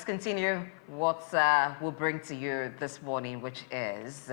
Let's continue what we'll bring to you this morning, which is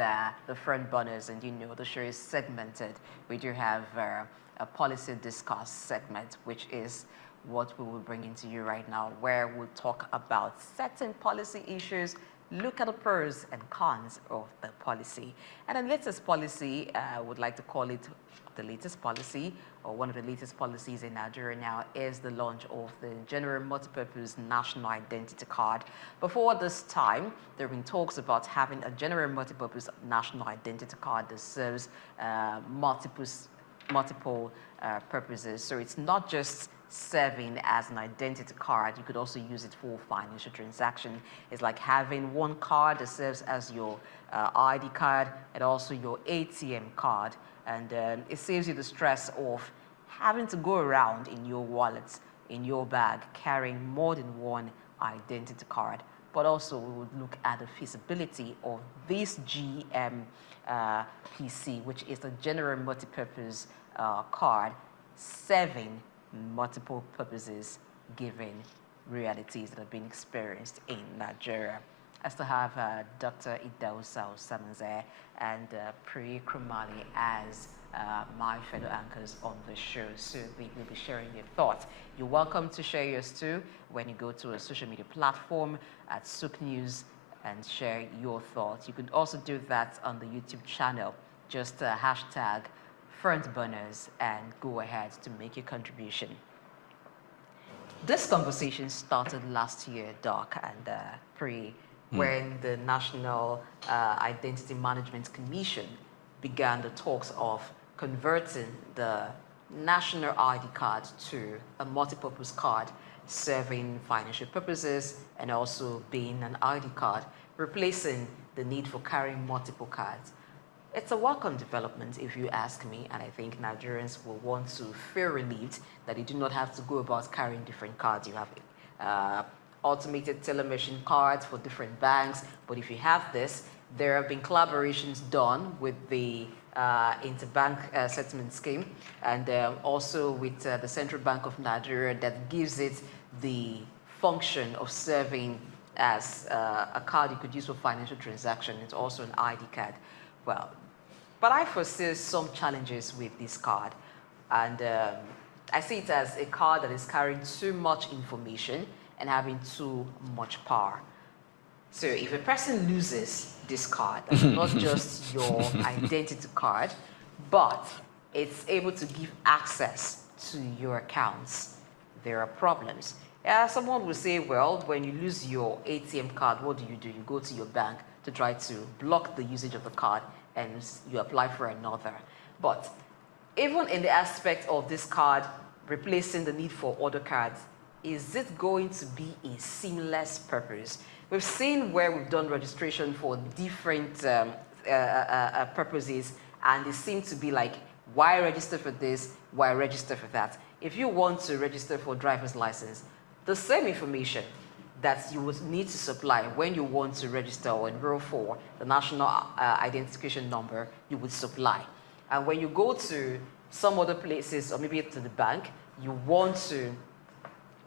the front burners. And you know the show is segmented. We do have a policy discuss segment, which is what we will bring into you right now, where we'll talk about certain policy issues, look at the pros and cons of the policy. And the latest policy, I would like to call it the latest policy, or one of the latest policies in Nigeria now, is the launch of the General Multipurpose National Identity Card. Before this time, there have been talks about having a General Multipurpose National Identity Card that serves multiple purposes. So it's not just serving as an identity card. You could also use it for financial transaction. It's like having one card that serves as your ID card and also your ATM card. And it saves you the stress of having to go around in your wallets, in your bag, carrying more than one identity card. But also we would look at the feasibility of this GMPC, which is the General Multipurpose Card, serving multiple purposes given realities that have been experienced in Nigeria. I still have Dr. Idahosa Osamhanze and Krumale as my fellow anchors on the show. So they will be sharing their thoughts. You're welcome to share yours too when you go to a social media platform at Souk News and share your thoughts. You could also do that on the YouTube channel. Just hashtag FrontBurners and go ahead to make your contribution. This conversation started last year, Doc and when the National Identity Management Commission began the talks of converting the national ID card to a multipurpose card serving financial purposes and also being an ID card, replacing the need for carrying multiple cards. It's a welcome development, if you ask me, and I think Nigerians will want to feel relieved that they do not have to go about carrying different cards. You have automated teller machine cards for different banks, but if you have this, there have been collaborations done with the interbank settlement scheme and also with the Central Bank of Nigeria that gives it the function of serving as a card you could use for financial transaction. It's also an ID card. Well, but I foresee some challenges with this card, and I see it as a card that is carrying too much information and having too much power. So if a person loses this card, that's not just your identity card, but it's able to give access to your accounts, there are problems. Someone will say, well, when you lose your ATM card, what do? You go to your bank to try to block the usage of the card and you apply for another. But even in the aspect of this card replacing the need for other cards, is it going to be a seamless purpose? We've seen where we've done registration for different purposes, and it seems to be like, why register for this, why register for that? If you want to register for driver's license, the same information that you would need to supply when you want to register or enroll for the national identification number, you would supply. And when you go to some other places, or maybe to the bank, you want to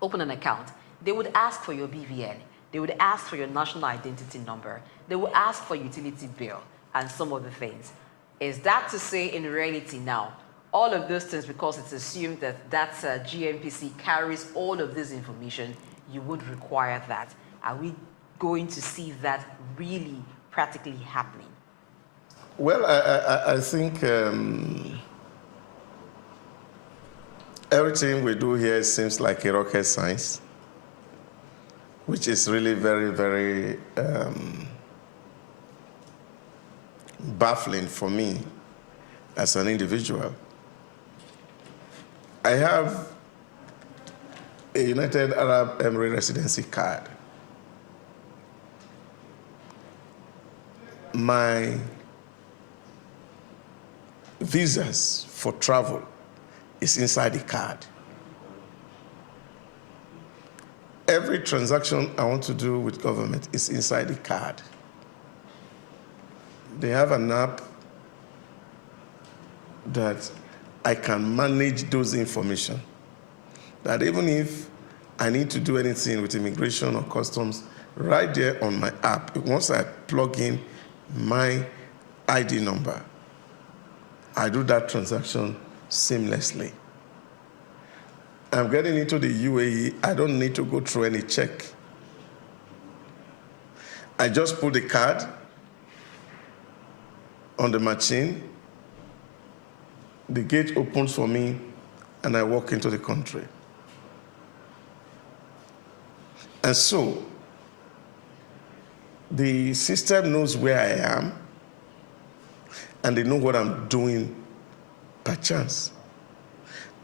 open an account, they would ask for your BVN, they would ask for your national identity number, they would ask for utility bill and some other things. Is that to say in reality now, all of those things, because it's assumed that that GMPC carries all of this information, you would require that? Are we going to see that really practically happening? Well, I think everything we do here seems like a rocket science, which is really very, very baffling for me as an individual. I have a United Arab Emirates residency card. My visas for travel is inside the card. Every transaction I want to do with government is inside the card. They have an app that I can manage those information. That even if I need to do anything with immigration or customs, right there on my app, once I plug in my ID number, I do that transaction seamlessly. I'm getting into the UAE, I don't need to go through any check. I just put the card on the machine, the gate opens for me, and I walk into the country. And so, the system knows where I am, and they know what I'm doing per chance.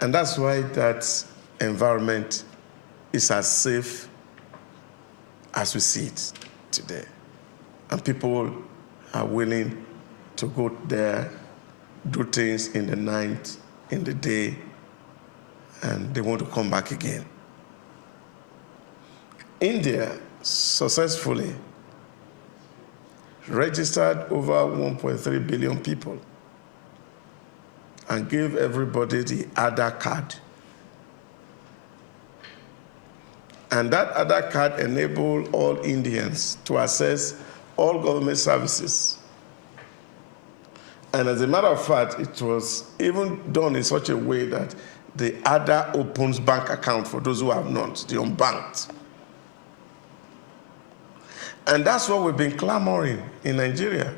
And that's why that environment is as safe as we see it today. And people are willing to go there, do things in the night, in the day, and they want to come back again. India successfully registered over 1.3 billion people and gave everybody the Aadhaar card. And that Aadhaar card enabled all Indians to access all government services. And as a matter of fact, it was even done in such a way that the Aadhaar opens bank account for those who have not, the unbanked. And that's what we've been clamoring in Nigeria.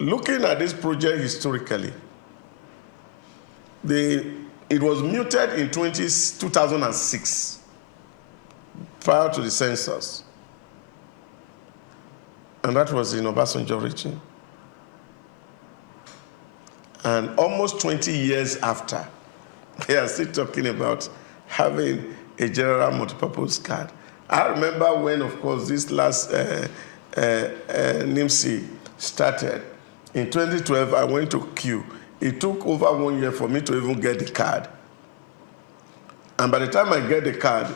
Looking at this project historically, it was muted in 2006, prior to the census. And that was in Obasanjo region. And almost 20 years after, they are still talking about having a general multipurpose card. I remember when, of course, this last NIMSI started. In 2012, I went to queue. It took over 1 year for me to even get the card. And by the time I get the card,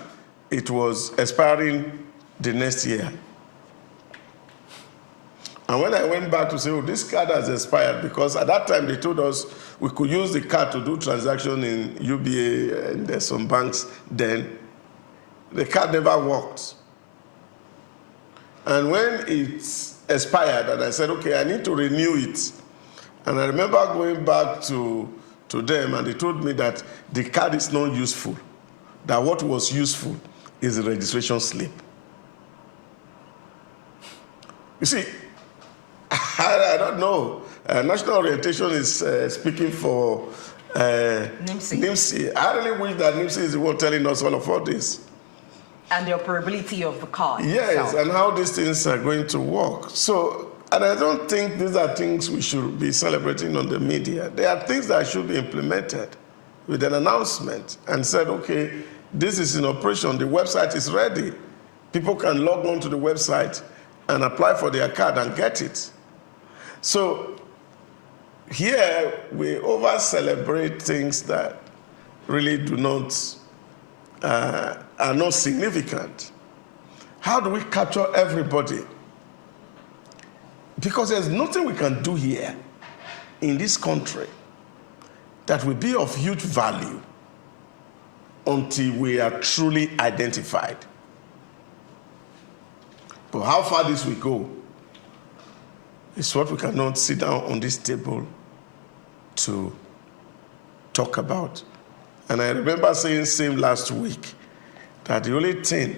it was expiring the next year. And when I went back to say, oh, this card has expired, because at that time they told us we could use the card to do transaction in UBA, and there's some banks then. The card never worked. And when it expired, and I said, okay, I need to renew it. And I remember going back to them, and they told me that the card is not useful, that what was useful is the registration slip. You see, I don't know. National Orientation is speaking for NIMSI. I really wish that NIMSI is the one telling us all of this. And the operability of the card. Yes, itself. And how these things are going to work. So, and I don't think these are things we should be celebrating on the media. They are things that should be implemented with an announcement and said, okay, this is in operation, the website is ready. People can log on to the website and apply for their card and get it. So here we over-celebrate things that really do not, are not significant. How do we capture everybody? Because there's nothing we can do here in this country that will be of huge value until we are truly identified. But how far this will go is what we cannot sit down on this table to talk about. And I remember saying same last week that the only thing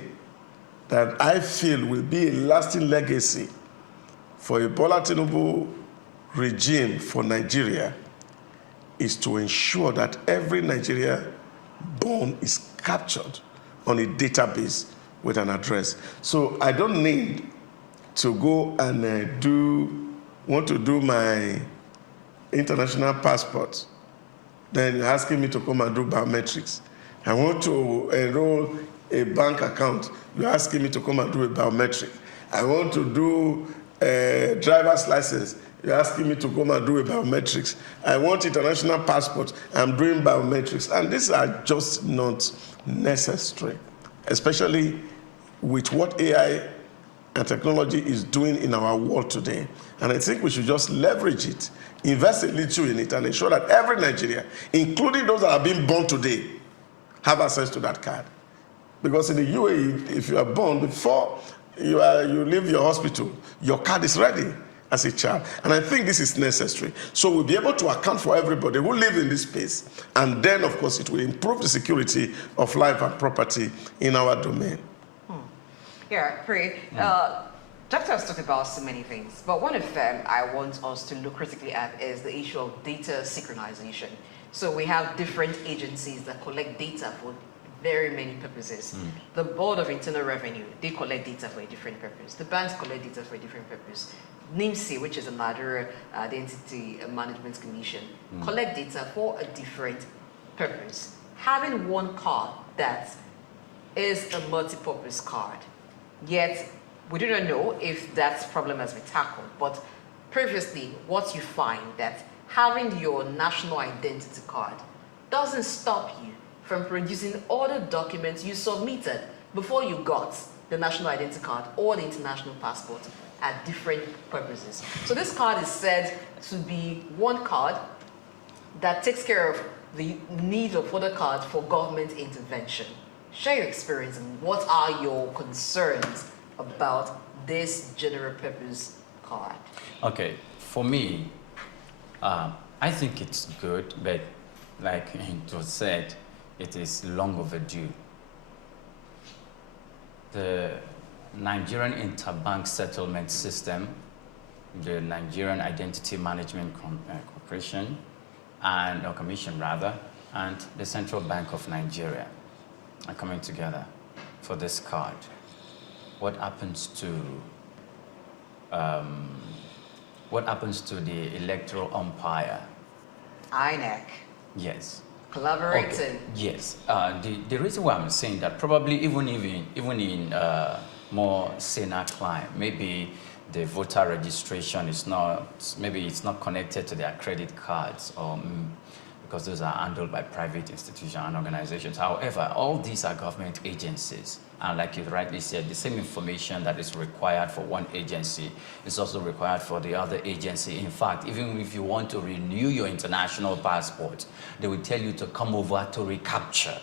that I feel will be a lasting legacy for a Bola Tinubu regime for Nigeria is to ensure that every Nigeria born is captured on a database with an address. So I don't need to go and want to do my international passport. Then you're asking me to come and do biometrics. I want to enroll a bank account. You're asking me to come and do a biometric. I want to do a driver's license. You're asking me to come and do a biometrics. I want international passport. I'm doing biometrics. And these are just not necessary, especially with what AI and technology is doing in our world today. And I think we should just leverage it, invest a little in it, and ensure that every Nigerian, including those that are being born today, have access to that card. Because in the UAE, if you are born before you leave your hospital, your card is ready as a child. And I think this is necessary. So we'll be able to account for everybody who lives in this space. And then, of course, it will improve the security of life and property in our domain. Yeah, Pray. Doctor has talked about so many things, but one of them I want us to look critically at is the issue of data synchronization. So we have different agencies that collect data for very many purposes. The Board of Internal Revenue, they collect data for a different purpose. The banks collect data for a different purpose. NIMC, which is the Nigeria Identity Management Commission, collect data for a different purpose. Having one card that is a multi-purpose card, yet we do not know if that problem has been tackled, but previously what you find that having your national identity card doesn't stop you from producing all the documents you submitted before you got the national identity card or the international passport at different purposes. So this card is said to be one card that takes care of the need of other cards for government intervention. Share your experience and what are your concerns about this general purpose card? Okay, for me, I think it's good, but like it was said, it is long overdue. The Nigerian Interbank Settlement System, the Nigerian Identity Management Corporation, or Commission rather, and the Central Bank of Nigeria are coming together for this card. What happens to the electoral umpire? INEC. Yes. Collaborating. Okay. Yes. The reason why I'm saying that, probably even in more saner climate, maybe the voter registration is maybe it's not connected to their credit cards, or because those are handled by private institutions and organizations. However, all these are government agencies. And like you rightly said, the same information that is required for one agency is also required for the other agency. In fact, even if you want to renew your international passport, they will tell you to come over to recapture.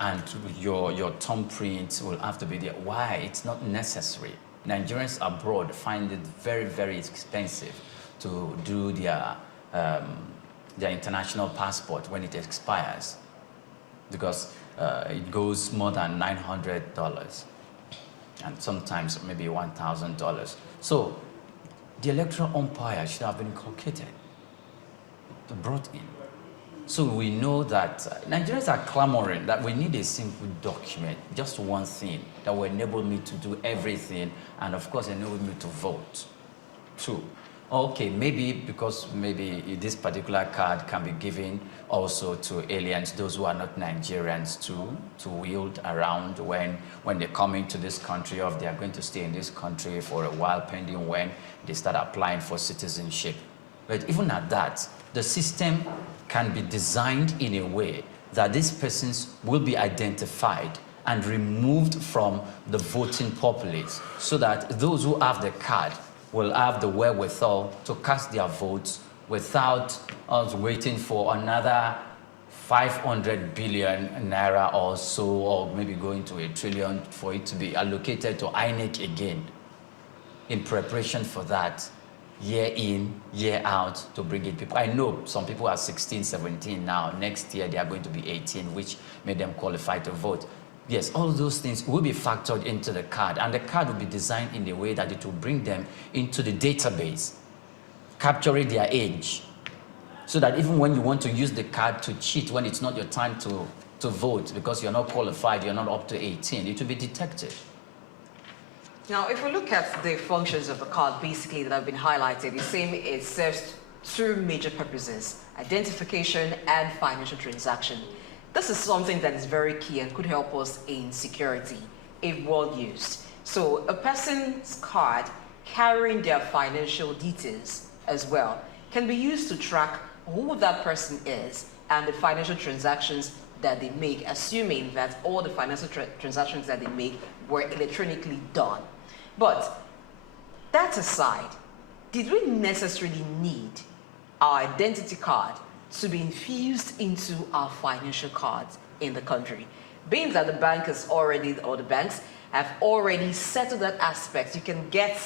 And your thumbprint will have to be there. Why? It's not necessary. Nigerians abroad find it very, very expensive to do their international passport when it expires, because it goes more than $900 and sometimes maybe $1,000. So the electoral umpire should have been inculcated, brought in. So we know that Nigerians are clamoring that we need a simple document, just one thing that will enable me to do everything, and of course enable me to vote. Two, okay, maybe because maybe this particular card can be given also to aliens, those who are not Nigerians, to wield around when they come into this country, or if they are going to stay in this country for a while, pending when they start applying for citizenship. But even at that, the system can be designed in a way that these persons will be identified and removed from the voting populace, so that those who have the card will have the wherewithal to cast their votes without us waiting for another 500 billion naira or so, or maybe going to $1 trillion for it to be allocated to INEC again, in preparation for that, year in, year out, to bring in people. I know some people are 16, 17 now. Next year, they are going to be 18, which made them qualify to vote. Yes, all those things will be factored into the card, and the card will be designed in a way that it will bring them into the database, capturing their age, so that even when you want to use the card to cheat when it's not your time to vote because you're not qualified, you're not up to 18, it will be detected. Now, if we look at the functions of the card, basically, that have been highlighted, the same, it serves two major purposes: identification and financial transaction. This is something that is very key and could help us in security if well used. So a person's card carrying their financial details as well can be used to track who that person is and the financial transactions that they make, assuming that all the financial transactions that they make were electronically done. But that aside, did we necessarily need our identity card to be infused into our financial cards in the country. Being that the bank has already, or the banks have already settled that aspect, you can get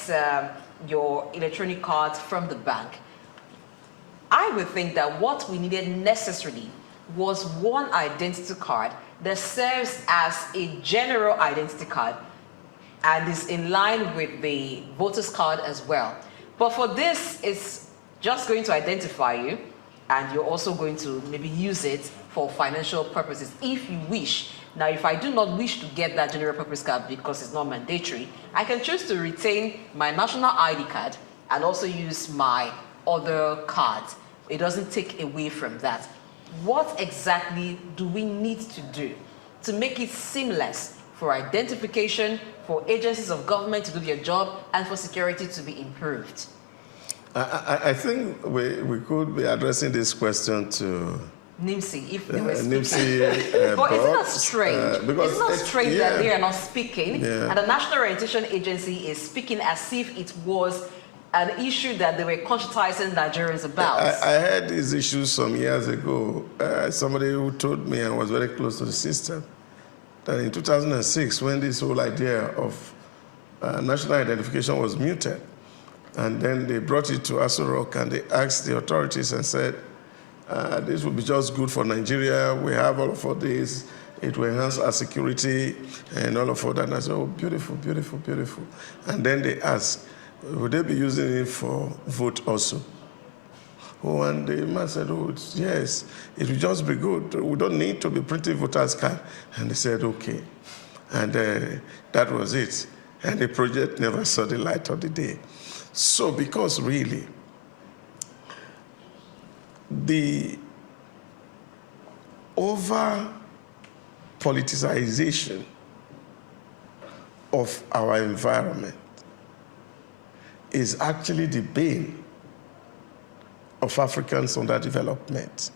your electronic cards from the bank. I would think that what we needed necessarily was one identity card that serves as a general identity card and is in line with the voter's card as well. But for this, it's just going to identify you, and you're also going to maybe use it for financial purposes if you wish. Now, if I do not wish to get that general purpose card because it's not mandatory, I can choose to retain my national ID card and also use my other cards. It doesn't take away from that. What exactly do we need to do to make it seamless for identification, for agencies of government to do their job, and for security to be improved? I think we could be addressing this question to NIMSI, if they were speaking. NIMSI, but isn't that strange? Because isn't that strange that they are not speaking, yeah. and the National Orientation Agency is speaking as if it was an issue that they were conscientizing Nigerians about? I had these issues some years ago. Somebody who told me, and was very close to the system, that in 2006, when this whole idea of national identification was mooted, and then they brought it to Aso Rock and they asked the authorities and said, this would be just good for Nigeria. We have all of this. It will enhance our security and all of that. And I said, oh, beautiful, beautiful, beautiful. And then they asked, would they be using it for vote also? Oh, and the man said, oh, yes, it will just be good. We don't need to be printing voters' card. And they said, okay. And that was it. And the project never saw the light of the day. So because really, the over-politicization of our environment is actually the bane of Africans' underdevelopment.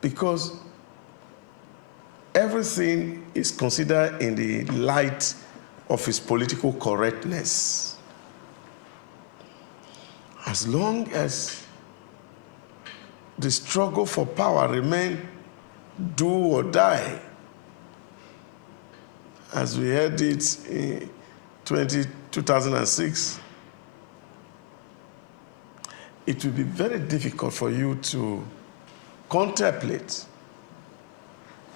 Because everything is considered in the light of its political correctness. As long as the struggle for power remains do or die, as we had it in 2006, it will be very difficult for you to contemplate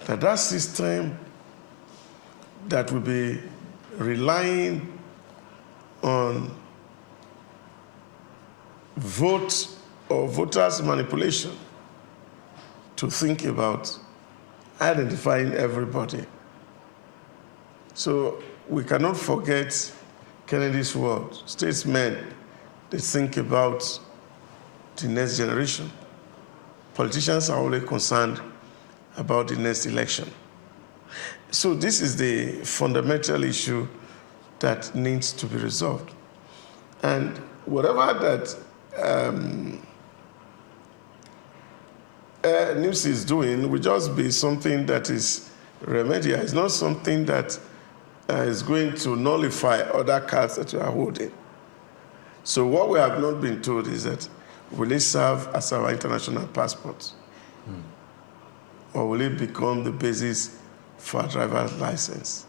that system that will be relying on vote or voters' manipulation to think about identifying everybody. So we cannot forget Kennedy's word. Statesmen, they think about the next generation. Politicians are only concerned about the next election. So this is the fundamental issue that needs to be resolved. And whatever that NIMSI is doing will just be something that is remedial. It's not something that is going to nullify other cards that you are holding. So what we have not been told is that will it serve as our international passport? Or will it become the basis for a driver's license?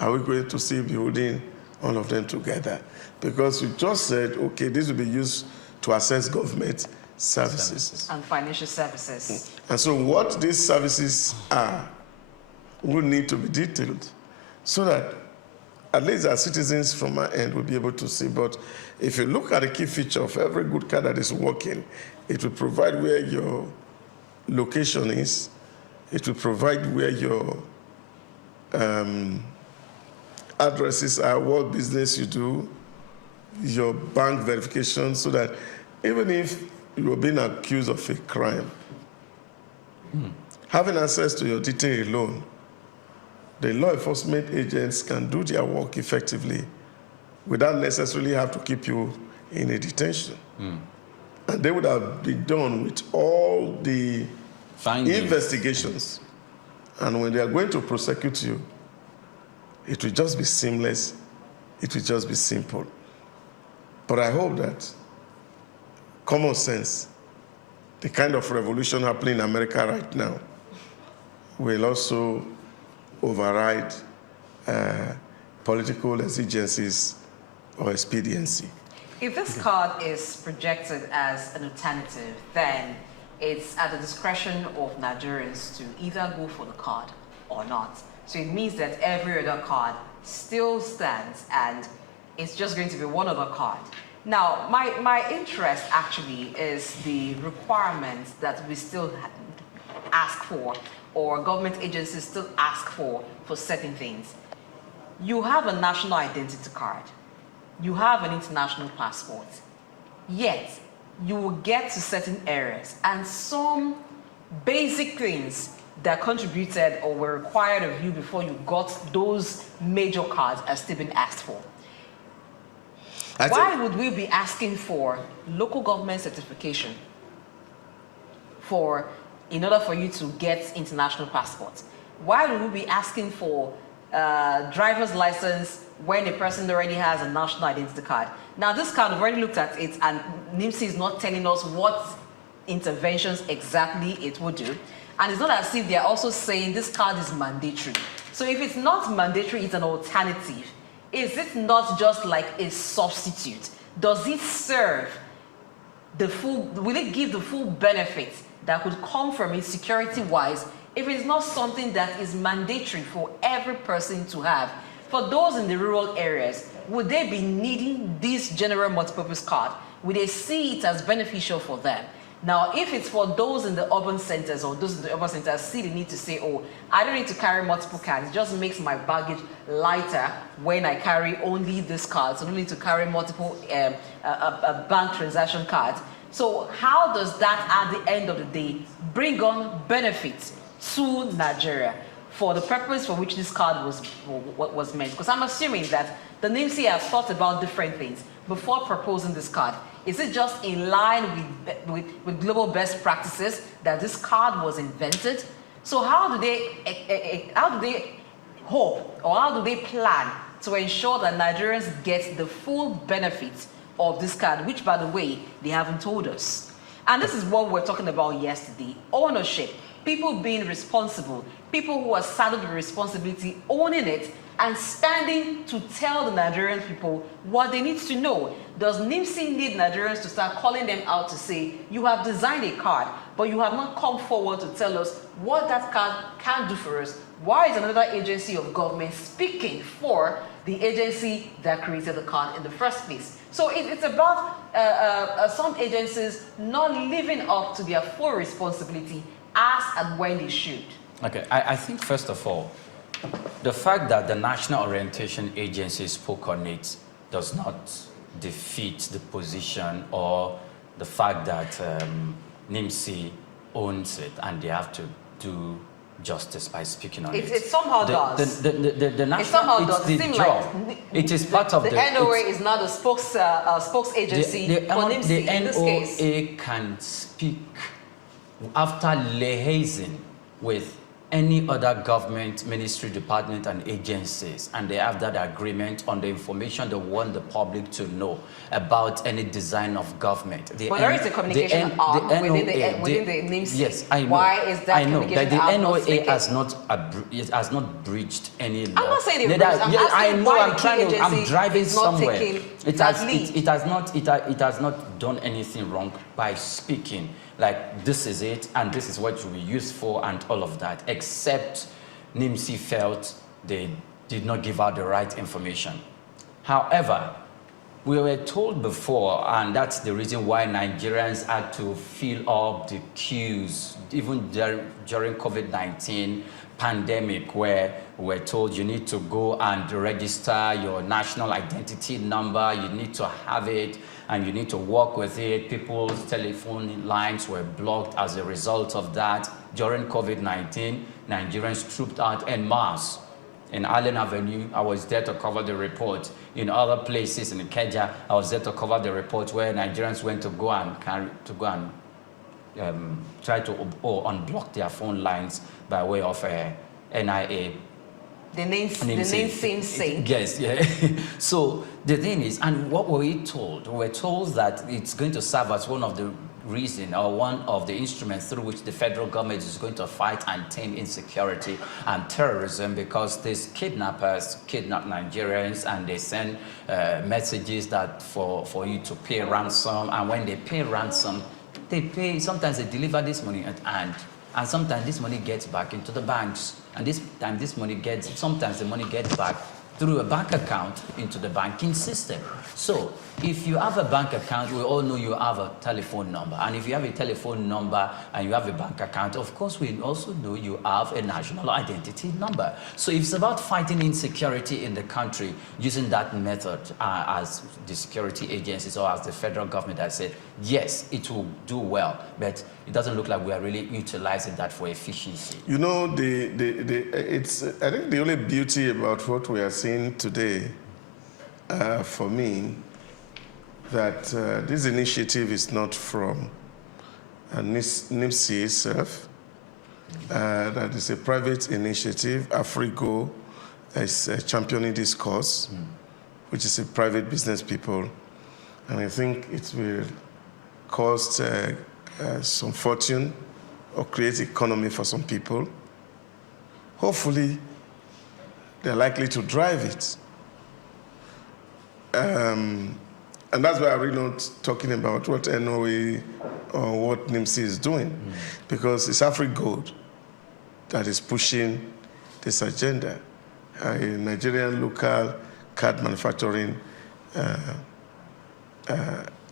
Are we going to still be holding all of them together? Because we just said, okay, this will be used to access government services. And financial services. And so what these services are will need to be detailed so that at least as citizens from our end will be able to see. But if you look at the key feature of every good card that is working, it will provide where your location is. It will provide where your addresses are, what business you do, your bank verification, so that even if you are being accused of a crime, having access to your detail alone, the law enforcement agents can do their work effectively without necessarily have to keep you in a detention. And they would have been done with all the investigations. And when they are going to prosecute you, it will just be seamless. It will just be simple. But I hope that common sense, the kind of revolution happening in America right now, will also override political exigencies or expediency. If this card is projected as an alternative, then it's at the discretion of Nigerians to either go for the card or not. So it means that every other card still stands and it's just going to be one other card. Now, my interest actually is the requirements that we still ask for, or government agencies still ask for certain things. You have a national identity card. You have an international passport. Yet, you will get to certain areas and some basic things that contributed or were required of you before you got those major cards are still being asked for. Why would we be asking for local government certification in order for you to get international passports? Why would we be asking for driver's license when a person already has a national identity card? Now, this card, we've already looked at it, and NIMC is not telling us what interventions exactly it will do. And it's not as if they're also saying this card is mandatory. So if it's not mandatory, it's an alternative. Is it not just like a substitute? Does it serve the full, will it give the full benefits that could come from it security-wise if it's not something that is mandatory for every person to have? For those in the rural areas, would they be needing this general multipurpose card? Would they see it as beneficial for them? Now, if it's for those in the urban centers or those in the urban centers see the need to say, oh, I don't need to carry multiple cards, it just makes my baggage lighter when I carry only this card, so I don't need to carry multiple bank transaction cards. So how does that, at the end of the day, bring on benefits to Nigeria for the purpose for which this card was meant? Because I'm assuming that the NIMC has thought about different things before proposing this card. Is it just in line with global best practices that this card was invented? So how do they hope, or how do they plan to ensure that Nigerians get the full benefits of this card, which, by the way, they haven't told us? And this is what we were talking about yesterday: ownership, people being responsible, people who are saddled with responsibility, owning it, and standing to tell the Nigerian people what they need to know. Does NIMC need Nigerians to start calling them out to say, you have designed a card, but you have not come forward to tell us what that card can do for us? Why is another agency of government speaking for the agency that created the card in the first place? So it's about some agencies not living up to their full responsibility as and when they should. Okay, I think first of all, the fact that the National Orientation Agency spoke on it does not defeat the position or the fact that NIMC owns it and they have to do justice by speaking on it. It somehow does. The national, it somehow does. The job. It is part of the NOA is not a spokes agency for NIMC the in this case. NOA can speak after liaising with any other government, ministry, department, and agencies, and they have that agreement on the information they want the public to know about any design of government. But there is a communication arm within the NIMC. Yes, I know. Why is that communication that arm the not speaking? NOA has not breached any law. I'm not saying they've breached. I'm asking why I'm driving somewhere. It has not done anything wrong by speaking. Like, this is it, and this is what it will be used for, and all of that, except NIMC felt they did not give out the right information. However, we were told before, and that's the reason why Nigerians had to fill up the queues, even during COVID-19 pandemic, where we were told you need to go and register your national identity number, you need to have it, and you need to work with it. People's telephone lines were blocked as a result of that. During COVID-19, Nigerians trooped out en masse. In Allen Avenue, I was there to cover the report. In other places, in Ikeja, I was there to cover the report where Nigerians went to go and try to unblock their phone lines by way of NIA. The name seems same. Yes, yeah. So the thing is, and what were we told? We were told that it's going to serve as one of the reason or one of the instruments through which the federal government is going to fight and tame insecurity and terrorism, because these kidnappers kidnap Nigerians and they send messages that for you to pay ransom, and when they pay ransom, sometimes they deliver this money at hand, and sometimes this money gets back into the banks, and sometimes the money gets back through a bank account into the banking system. So if you have a bank account, we all know you have a telephone number. And if you have a telephone number and you have a bank account, of course, we also know you have a national identity number. So if it's about fighting insecurity in the country using that method as the security agencies or as the federal government has said, yes, it will do well, but it doesn't look like we are really utilizing that for efficiency. You know, I think the only beauty about what we are seeing today, for me, that this initiative is not from NIPSI itself. That is a private initiative. Afrigo is championing this cause, which is a private business people. And I think it will cost some fortune or create economy for some people. Hopefully, they're likely to drive it. And that's why I'm really not talking about what NOA or what NIMSI is doing, because it's AfriGold that is pushing this agenda. A Nigerian local card manufacturing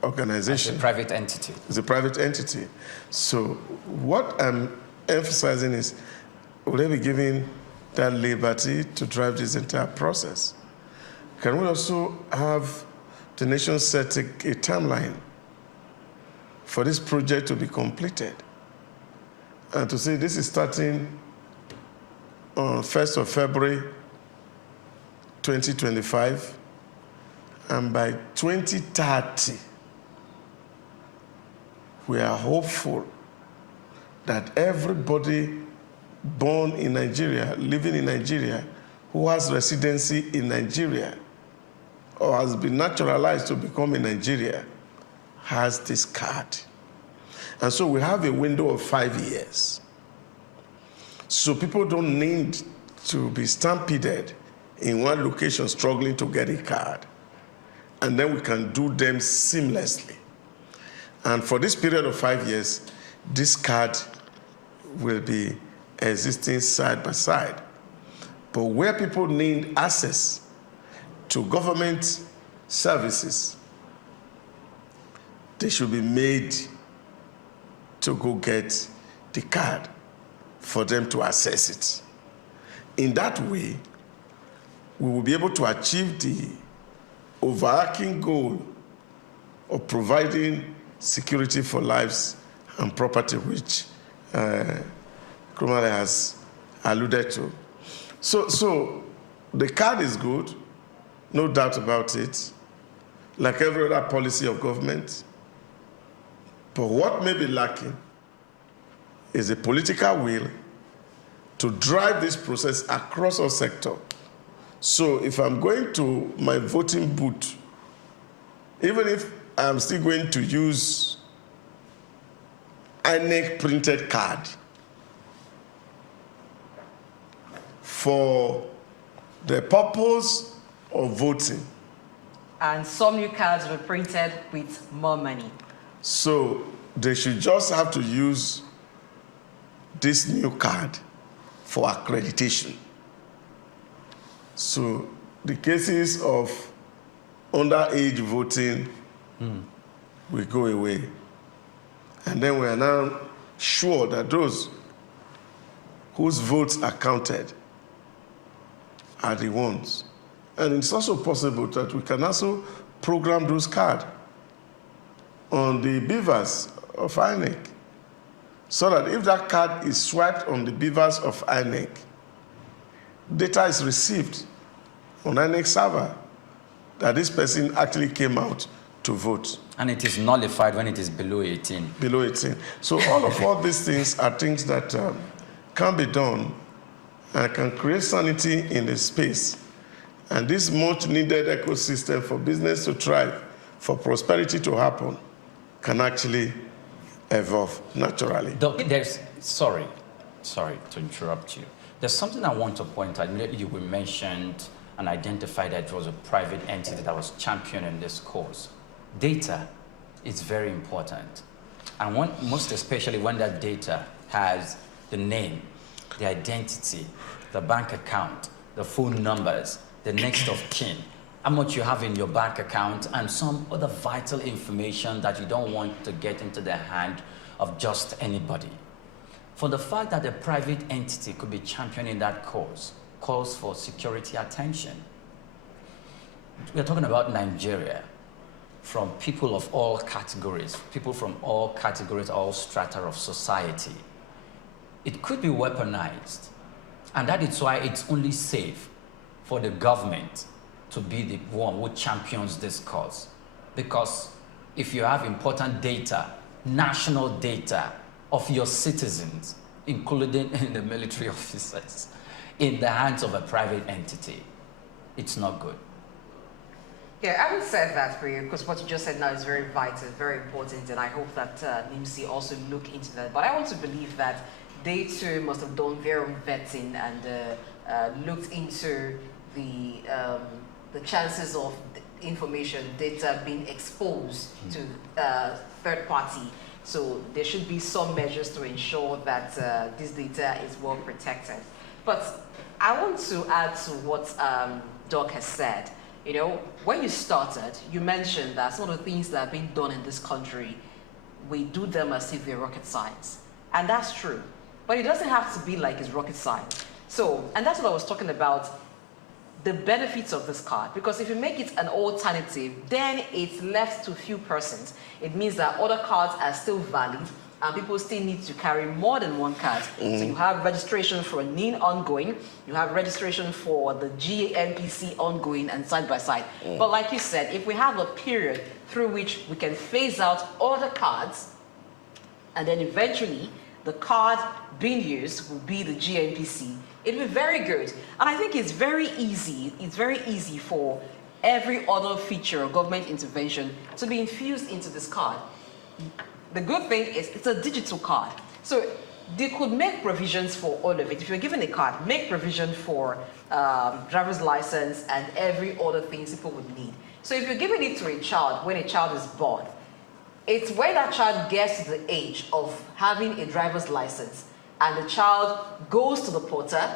organization. It's a private entity. It's a private entity. So what I'm emphasizing is, will they be giving that liberty to drive this entire process? Can we also have the nation set a timeline for this project to be completed? And to say this is starting on 1st of February 2025, and by 2030, we are hopeful that everybody born in Nigeria, living in Nigeria, who has residency in Nigeria, or has been naturalized to become a Nigerian, has this card. And so we have a window of 5 years. So people don't need to be stampeded in one location struggling to get a card. And then we can do them seamlessly. And for this period of 5 years, this card will be existing side by side. But where people need access to government services, they should be made to go get the card for them to access it. In that way, we will be able to achieve the overarching goal of providing security for lives and property, which Krumale has alluded to. So the card is good, no doubt about it, like every other policy of government. But what may be lacking is a political will to drive this process across all sectors. So if I'm going to my voting booth, even if I'm still going to use INEC printed card for the purpose of voting. And some new cards were printed with more money. So they should just have to use this new card for accreditation. So the cases of underage voting will go away. And then we are now sure that those whose votes are counted are the ones. And it's also possible that we can also program those cards on the beavers of INEC, so that if that card is swiped on the beavers of INEC, data is received on INEC server that this person actually came out to vote. And it is nullified when it is below 18. Below 18. So all these things are things that can be done and can create sanity in the space. And this much needed ecosystem for business to thrive, for prosperity to happen, can actually evolve naturally. Doc, sorry to interrupt you. There's something I want to point out. You mentioned and identified that it was a private entity that was championing this cause. Data is very important. And most especially when that data has the name, the identity, the bank account, the phone numbers, the next of kin, how much you have in your bank account, and some other vital information that you don't want to get into the hand of just anybody. For the fact that a private entity could be championing that cause calls for security attention. We're talking about Nigeria, from people of all categories, all strata of society. It could be weaponized, and that is why it's only safe for the government to be the one who champions this cause. Because if you have important data, national data of your citizens, including the military officers, in the hands of a private entity, it's not good. Yeah, I haven't said that for you, because what you just said now is very vital, very important, and I hope that NIMC also look into that. But I want to believe that they too must have done their own vetting and looked into the chances of information, data being exposed to third party. So there should be some measures to ensure that this data is well protected. But I want to add to what Doc has said. You know, when you started, you mentioned that some of the things that are being done in this country, we do them as if they're rocket science. And that's true. But it doesn't have to be like it's rocket science. So, and that's what I was talking about, the benefits of this card. Because if you make it an alternative, then it's left to few persons. It means that other cards are still valid, and people still need to carry more than one card. So you have registration for a NIN ongoing, you have registration for the GNPC ongoing and side by side. But like you said, if we have a period through which we can phase out other cards, and then eventually the card being used will be the GNPC, it'll be very good. And I think it's very easy for every other feature of government intervention to be infused into this card. The good thing is it's a digital card. So they could make provisions for all of it. If you're given a card, make provision for driver's license and every other thing people would need. So if you're giving it to a child when a child is born, it's when that child gets to the age of having a driver's license and the child goes to the portal,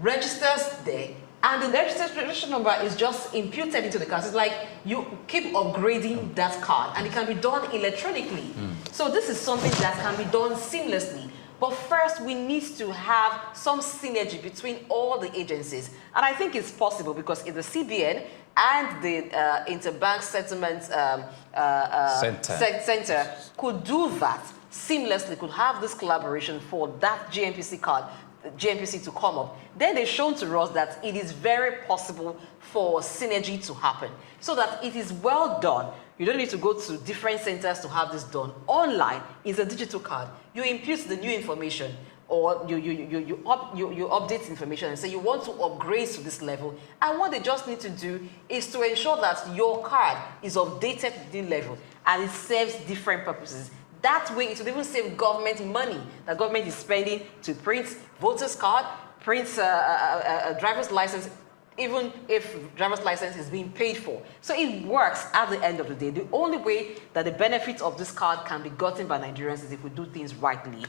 registers there, and the registration number is just imputed into the card. It's like you keep upgrading that card, and it can be done electronically. So this is something that can be done seamlessly. But first, we need to have some synergy between all the agencies. And I think it's possible because if the CBN and the Interbank Settlement Center could do that seamlessly, could have this collaboration for that GNPC card, GNPC to come up, then they've shown to us that it is very possible for synergy to happen, so that it is well done. You don't need to go to different centers to have this done. Online is a digital card. You impute the new information, or you update information and say you want to upgrade to this level. And what they just need to do is to ensure that your card is updated to the level and it serves different purposes. That way, it will even save government money that government is spending to print voters card, print a driver's license, even if driver's license is being paid for. So it works at the end of the day. The only way that the benefits of this card can be gotten by Nigerians is if we do things rightly.